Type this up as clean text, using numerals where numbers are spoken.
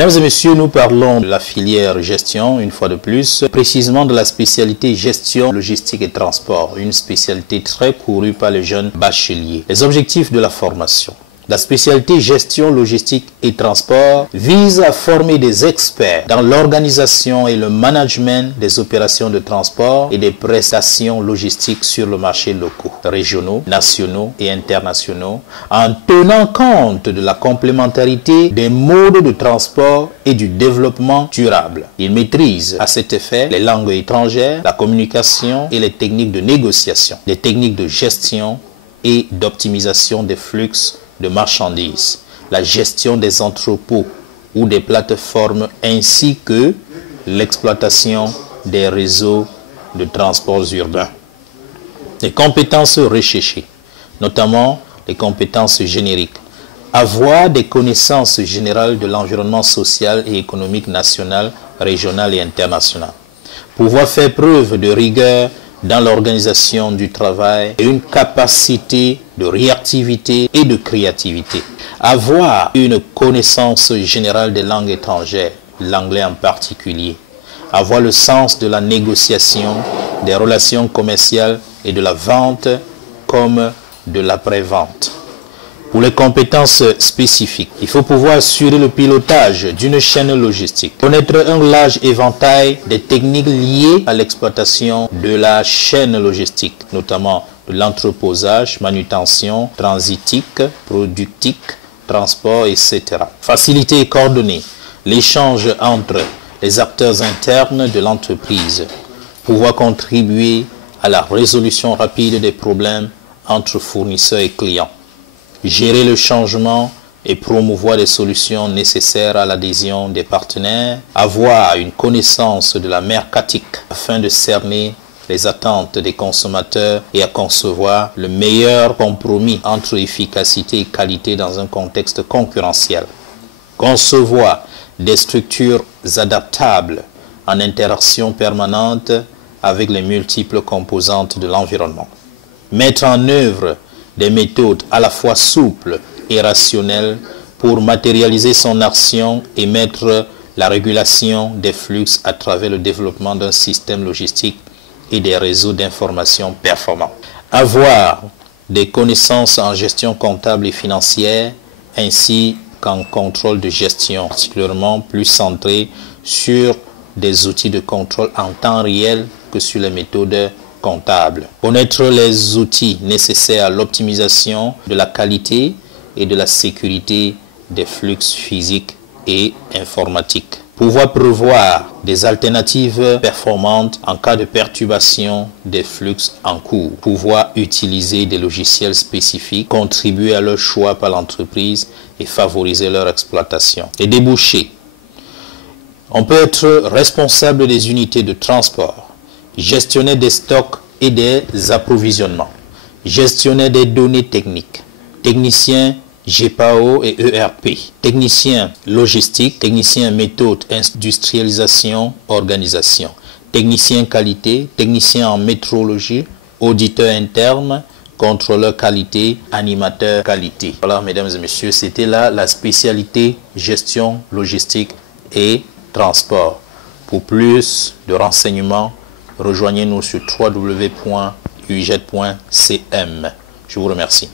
Mesdames et messieurs, nous parlons de la filière gestion, une fois de plus, précisément de la spécialité gestion, logistique et transport, une spécialité très courue par les jeunes bacheliers. Les objectifs de la formation. La spécialité gestion, logistique et transport vise à former des experts dans l'organisation et le management des opérations de transport et des prestations logistiques sur le marché locaux, régionaux, nationaux et internationaux, en tenant compte de la complémentarité des modes de transport et du développement durable. Ils maîtrisent à cet effet les langues étrangères, la communication et les techniques de négociation, les techniques de gestion et d'optimisation des flux de marchandises, la gestion des entrepôts ou des plateformes ainsi que l'exploitation des réseaux de transports urbains. Les compétences recherchées, notamment les compétences génériques. Avoir des connaissances générales de l'environnement social et économique national, régional et international. Pouvoir faire preuve de rigueur dans l'organisation du travail et une capacité de réactivité et de créativité. Avoir une connaissance générale des langues étrangères, l'anglais en particulier. Avoir le sens de la négociation, des relations commerciales et de la vente comme de l'après-vente. Pour les compétences spécifiques, il faut pouvoir assurer le pilotage d'une chaîne logistique, connaître un large éventail des techniques liées à l'exploitation de la chaîne logistique, notamment de l'entreposage, manutention, transitique, productique, transport, etc. Faciliter et coordonner l'échange entre les acteurs internes de l'entreprise, pouvoir contribuer à la résolution rapide des problèmes entre fournisseurs et clients. Gérer le changement et promouvoir des solutions nécessaires à l'adhésion des partenaires, avoir une connaissance de la mercatique afin de cerner les attentes des consommateurs et à concevoir le meilleur compromis entre efficacité et qualité dans un contexte concurrentiel. Concevoir des structures adaptables en interaction permanente avec les multiples composantes de l'environnement. Mettre en œuvre des méthodes à la fois souples et rationnelles pour matérialiser son action et mettre la régulation des flux à travers le développement d'un système logistique et des réseaux d'information performants. Avoir des connaissances en gestion comptable et financière ainsi qu'en contrôle de gestion, particulièrement plus centré sur des outils de contrôle en temps réel que sur les méthodes comptable. Connaître les outils nécessaires à l'optimisation de la qualité et de la sécurité des flux physiques et informatiques. Pouvoir prévoir des alternatives performantes en cas de perturbation des flux en cours. Pouvoir utiliser des logiciels spécifiques, contribuer à leur choix par l'entreprise et favoriser leur exploitation. Les débouchés. On peut être responsable des unités de transport, gestionnaire des stocks et des approvisionnements, gestionnaire des données techniques, technicien GPAO et ERP, technicien logistique, technicien méthode, industrialisation, organisation, technicien qualité, technicien en métrologie, auditeur interne, contrôleur qualité, animateur qualité. Voilà, mesdames et messieurs, c'était là la spécialité gestion, logistique et transport. Pour plus de renseignements, rejoignez-nous sur www.uijet.cm. Je vous remercie.